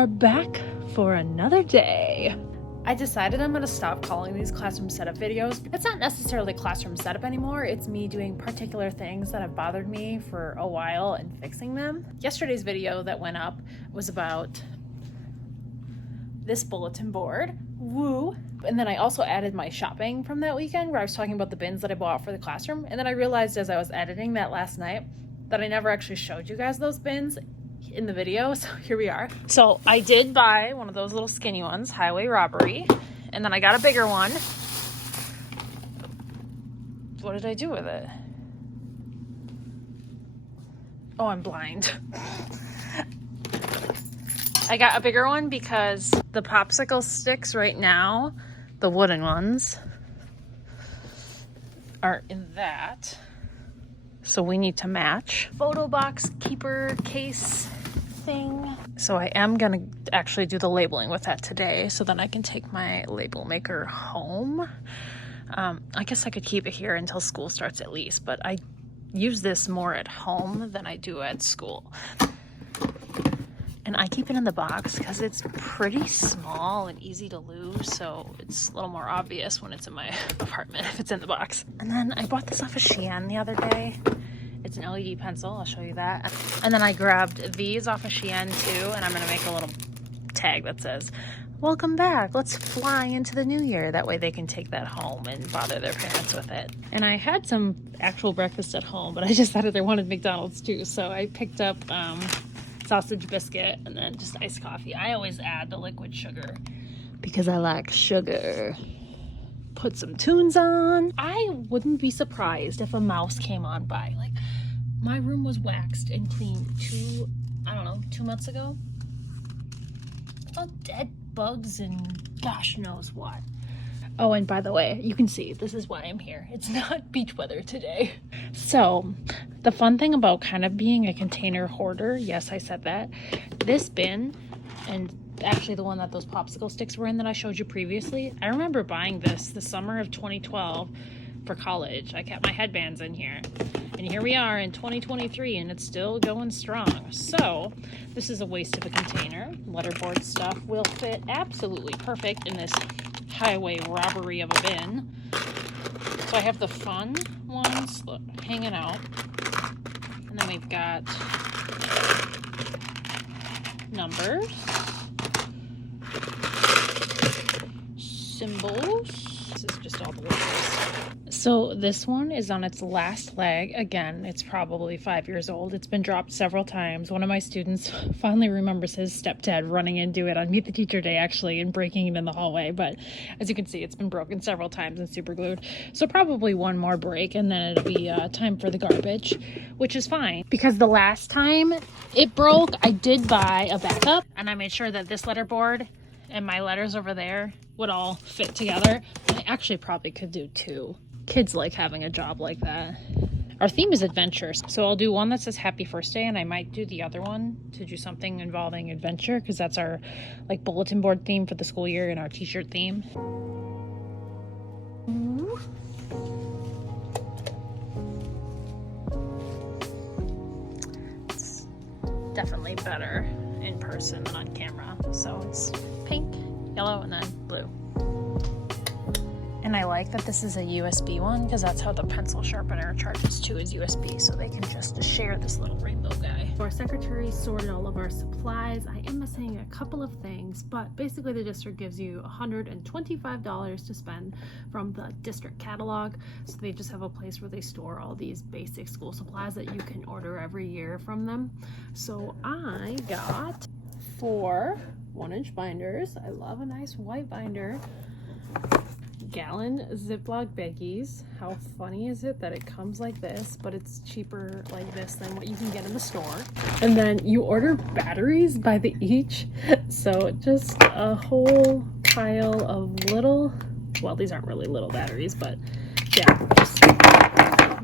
are back for another day. I decided I'm going to stop calling these classroom setup videos. It's not necessarily classroom setup anymore. It's me doing particular things that have bothered me for a while and fixing them. Yesterday's video that went up was about this bulletin board. Woo! And then I also added my shopping from that weekend where I was talking about the bins that I bought for the classroom. And then I realized as I was editing that last night that I never actually showed you guys those bins in the video, so here we are. So I did buy one of those little skinny ones, highway robbery, and then I got a bigger one. What did I do with it? Oh, I'm blind. I got a bigger one because the popsicle sticks right now, the wooden ones, are in that. So we need to match. Photo box keeper case thing. So I am gonna actually do the labeling with that today so then I can take my label maker home. I guess I could keep it here until school starts at least, but I use this more at home than I do at school. And I keep it in the box because it's pretty small and easy to lose, so it's a little more obvious when it's in my apartment if it's in the box. And then I bought this off of Shein the other day. It's an LED pencil, I'll show you that. And then I grabbed these off of Shein too, and I'm gonna make a little tag that says, "Welcome back, let's fly into the new year." That way they can take that home and bother their parents with it. And I had some actual breakfast at home, but I decided I wanted McDonald's too, so I picked up sausage biscuit and then just iced coffee. I always add the liquid sugar because I like sugar. Put some tunes on. I wouldn't be surprised if a mouse came on by. Like, my room was waxed and cleaned 2 months ago. It's all dead bugs and gosh knows what. Oh, and by the way, you can see this is why I'm here. It's not beach weather today. So the fun thing about kind of being a container hoarder, yes, I said that, this bin, and actually the one that those popsicle sticks were in that I showed you previously, I remember buying this the summer of 2012 for college. I kept my headbands in here. And here we are in 2023 and it's still going strong. So this is a waste of a container. Letterboard stuff will fit absolutely perfect in this highway robbery of a bin. So I have the fun ones hanging out. And then we've got numbers, symbols. This is just all the labels. So this one is on its last leg. Again, it's probably 5 years old. It's been dropped several times. One of my students finally remembers his stepdad running into it on Meet the Teacher Day, actually, and breaking it in the hallway. But as you can see, it's been broken several times and super glued. So probably one more break and then it'll be time for the garbage, which is fine. Because the last time it broke, I did buy a backup and I made sure that this letterboard and my letters over there would all fit together. I actually probably could do 2. Kids like having a job like that. Our theme is adventure, so I'll do one that says happy first day and I might do the other one to do something involving adventure because that's our like bulletin board theme for the school year and our t-shirt theme. It's definitely better in person than on camera. So it's pink, yellow, and then blue. And I like that this is a USB one because that's how the pencil sharpener charges too, is USB, so they can just share this little rainbow guy. Our secretary sorted all of our supplies. I am missing a couple of things, but basically the district gives you $125 to spend from the district catalog. So they just have a place where they store all these basic school supplies that you can order every year from them. So I got 4 1-inch binders. I love a nice white binder. Gallon Ziploc baggies. How funny is it that it comes like this, but it's cheaper like this than what you can get in the store. And then you order batteries by the each. So just a whole pile of little, well, these aren't really little batteries, but yeah, just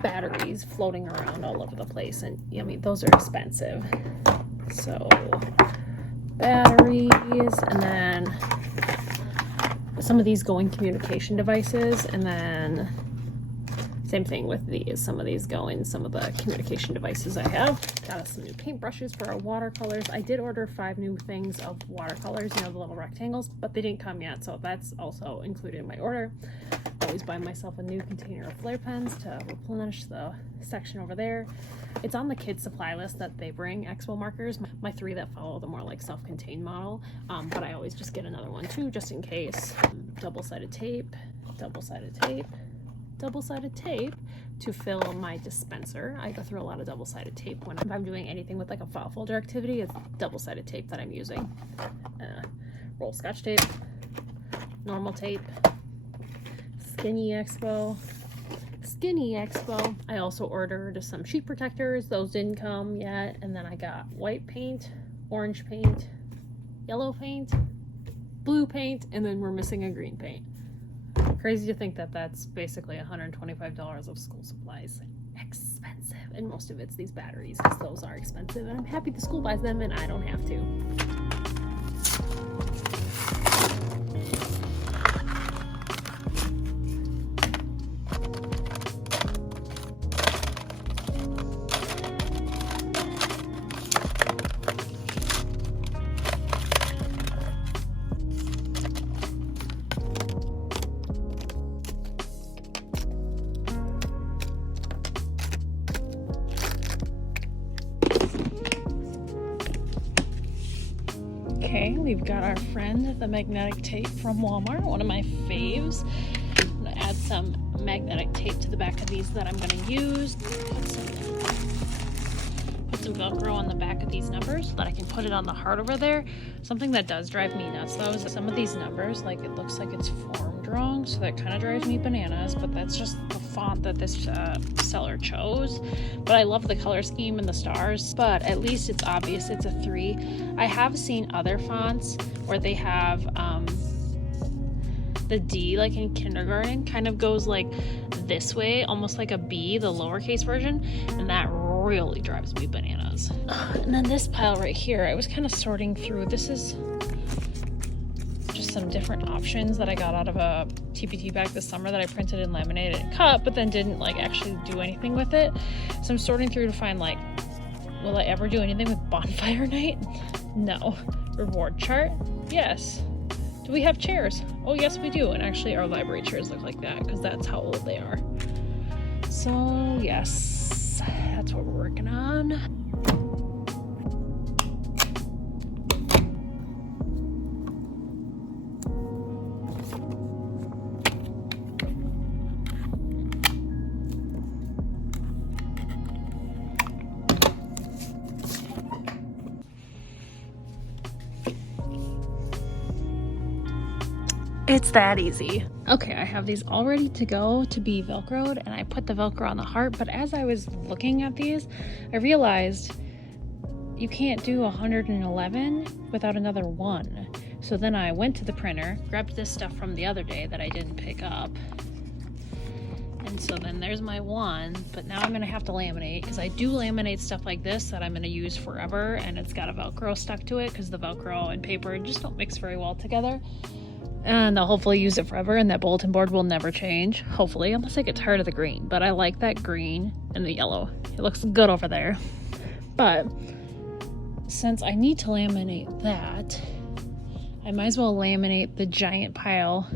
batteries floating around all over the place. And I mean, those are expensive. So batteries, and then some of these going communication devices, and then Same thing with these. Some of these go in some of the communication devices I have. Got us some new paintbrushes for our watercolors. I did order 5 new things of watercolors, you know, the little rectangles, but they didn't come yet, so that's also included in my order. Always buy myself a new container of flare pens to replenish the section over there. It's on the kids supply list that they bring, Expo markers, my 3 that follow the more like self-contained model, but I always just get another one too, just in case. Double-sided tape, double-sided tape, double-sided tape to fill my dispenser. I go through a lot of double-sided tape when I'm doing anything with like a file folder activity. It's double-sided tape that I'm using. Roll Scotch tape, normal tape, Skinny Expo. I also ordered some sheet protectors. Those didn't come yet. And then I got white paint, orange paint, yellow paint, blue paint, and then we're missing a green paint. Crazy to think that that's basically $125 of school supplies. Expensive. And most of it's these batteries, because those are expensive. And I'm happy the school buys them and I don't have to. Okay, we've got our friend, the magnetic tape from Walmart, one of my faves. I'm gonna add some magnetic tape to the back of these that I'm gonna use. Put some Velcro on the back of these numbers so that I can put it on the heart over there. Something that does drive me nuts though is that some of these numbers, like it looks like it's formed wrong, so that kind of drives me bananas, but that's just the font that this seller chose. But I love the color scheme and the stars, but at least it's obvious it's a 3. I have seen other fonts where they have the D, like in kindergarten, kind of goes like this way, almost like a B, the lowercase version, and that really drives me bananas. And then this pile right here, I was kind of sorting through. This is just some different options that I got out of a TPT bag this summer that I printed and laminated and cut, but then didn't like actually do anything with it. So I'm sorting through to find like, will I ever do anything with bonfire night? No. Reward chart? Yes. Do we have chairs? Oh yes we do, and actually our library chairs look like that because that's how old they are. So yes, that's what we're working on. It's that easy. Okay, I have these all ready to go to be Velcroed, and I put the Velcro on the heart, but as I was looking at these, I realized you can't do 111 without another 1. So then I went to the printer, grabbed this stuff from the other day that I didn't pick up, and so then there's my 1, but now I'm gonna have to laminate, because I do laminate stuff like this that I'm gonna use forever, and it's got a Velcro stuck to it, because the Velcro and paper just don't mix very well together. And I'll hopefully use it forever, and that bulletin board will never change, hopefully, unless I get tired of the green. But I like that green and the yellow. It looks good over there. But since I need to laminate that, I might as well laminate the giant pile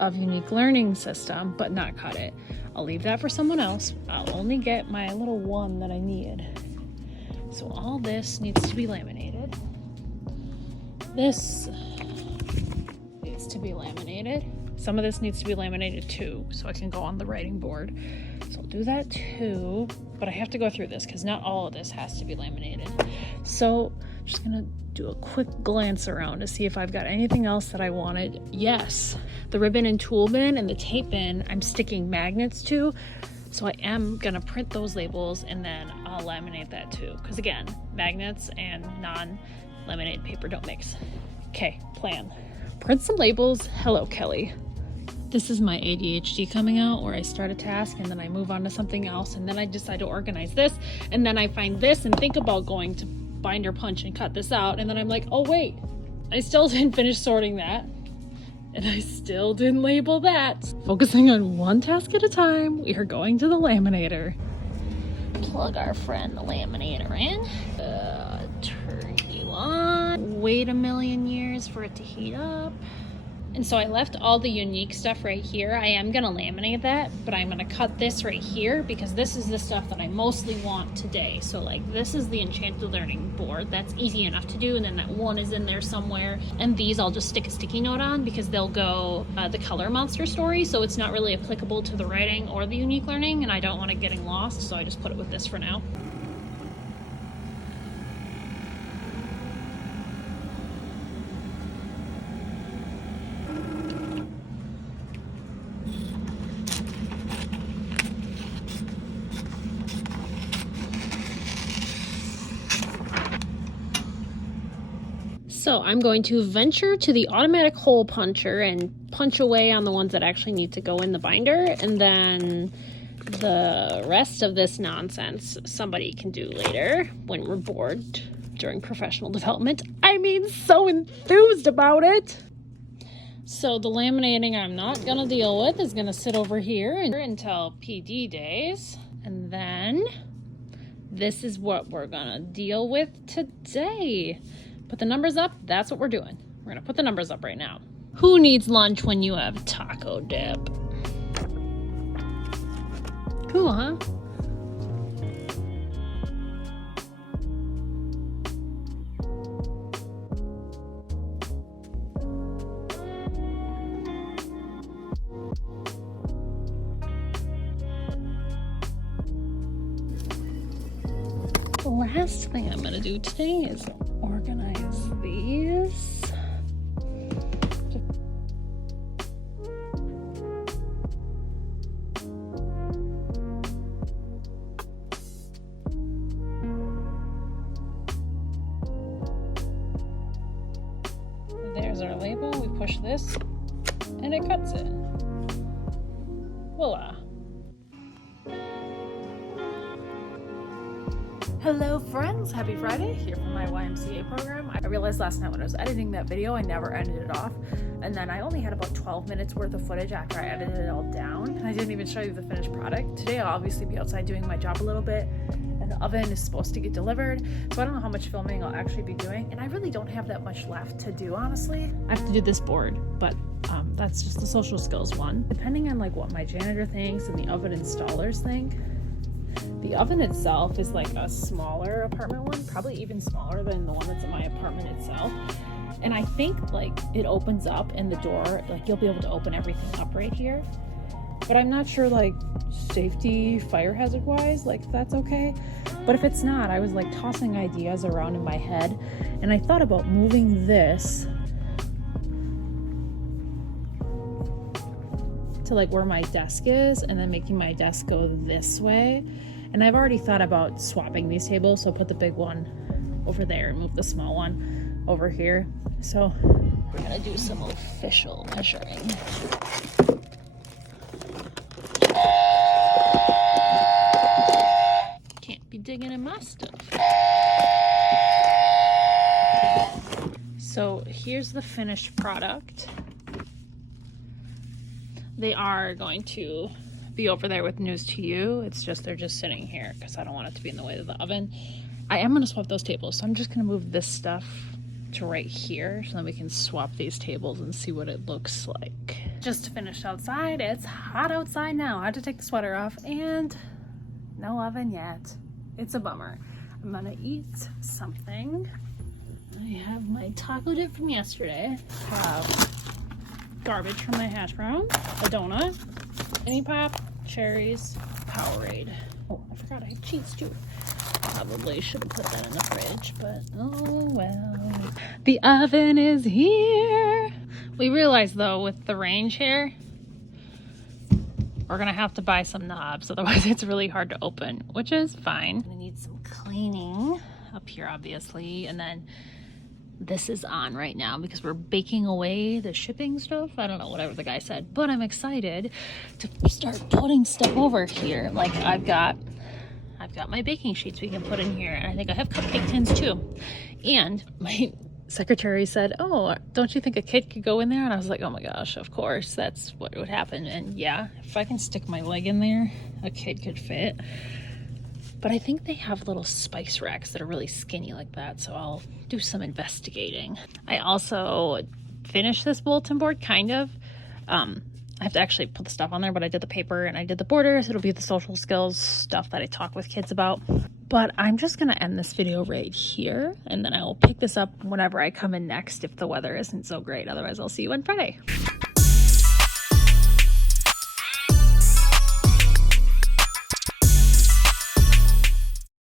of Unique Learning System, but not cut it. I'll leave that for someone else. I'll only get my little 1 that I need. So all this needs to be laminated. This to be laminated. Some of this needs to be laminated too, so I can go on the writing board. So I'll do that too, but I have to go through this because not all of this has to be laminated. So I'm just gonna do a quick glance around to see if I've got anything else that I wanted. Yes, the ribbon and tool bin and the tape bin I'm sticking magnets to, so I am gonna print those labels and then I'll laminate that too, because again, magnets and non-laminated paper don't mix. Okay, plan. Print some labels. Hello, Kelly. This is my ADHD coming out, where I start a task and then I move on to something else, and then I decide to organize this, and then I find this and think about going to binder punch and cut this out, and then I'm like, oh wait, I still didn't finish sorting that. and I still didn't label that. Focusing on one task at a time, we are going to the laminator. Plug our friend the laminator in. Turn you on. Wait a million years for it to heat up. And so I left all the unique stuff right here. I am gonna laminate that, but I'm gonna cut this right here because this is the stuff that I mostly want today. So like this is the Enchanted Learning board. That's easy enough to do. And then that one is in there somewhere. And these I'll just stick a sticky note on because they'll go the color monster story. So it's not really applicable to the writing or the unique learning. And I don't want it getting lost. So I just put it with this for now. So I'm going to venture to the automatic hole puncher and punch away on the ones that actually need to go in the binder. And then the rest of this nonsense somebody can do later when we're bored during professional development. I mean, so enthused about it. So the laminating I'm not going to deal with is going to sit over here until PD days. And then this is what we're going to deal with today. Put the numbers up, that's what we're doing. We're gonna put the numbers up right now. Who needs lunch when you have taco dip? Cool, huh? The last thing I'm gonna do today is organize these. There's our label. We push this and it cuts it. Voila. Hello friends, happy Friday, here from my YMCA program. I realized last night when I was editing that video, I never edited it off. And then I only had about 12 minutes worth of footage after I edited it all down. And I didn't even show you the finished product. Today I'll obviously be outside doing my job a little bit. And the oven is supposed to get delivered. So I don't know how much filming I'll actually be doing. And I really don't have that much left to do, honestly. I have to do this board, but that's just the social skills one. Depending on like what my janitor thinks and the oven installers think. The oven itself is like a smaller apartment one, probably even smaller than the one that's in my apartment itself. And I think like it opens up and the door, like you'll be able to open everything up right here. But I'm not sure like safety, fire hazard wise, like that's okay. But if it's not, I was like tossing ideas around in my head and I thought about moving this to like where my desk is and then making my desk go this way. And I've already thought about swapping these tables, so I'll put the big one over there and move the small one over here. So we're gonna do some official measuring. Can't be digging in my stuff. So here's the finished product. They are going to be over there with news to you. It's just they're just sitting here because I don't want it to be in the way of the oven. I am going to swap those tables, so I'm just going to move this stuff to right here so then we can swap these tables and see what it looks like. Just finished outside. It's hot outside now. I had to take the sweater off and no oven yet. It's a bummer. I'm going to eat something. I have my taco dip from yesterday. I have garbage from my hash brown, a donut, mini pop, cherries, Powerade. Oh, I forgot I had cheese too. Probably should have put that in the fridge, but oh well. The oven is here. We realized though with the range here, we're gonna have to buy some knobs, otherwise it's really hard to open, which is fine. We need some cleaning up here obviously, and then this is on right now because we're baking away the shipping stuff. I don't know, whatever the guy said, but I'm excited to start putting stuff over here. Like I've got my baking sheets we can put in here, and I think I have cupcake tins too. And my secretary said, oh, don't you think a kid could go in there? And I was like, oh my gosh, of course, that's what would happen. And yeah, if I can stick my leg in there, a kid could fit. But I think they have little spice racks that are really skinny like that, so I'll do some investigating. I also finished this bulletin board, kind of. I have to actually put the stuff on there, but I did the paper and I did the borders. It'll be the social skills stuff that I talk with kids about. But I'm just gonna end this video right here, and then I will pick this up whenever I come in next if the weather isn't so great. Otherwise, I'll see you on Friday.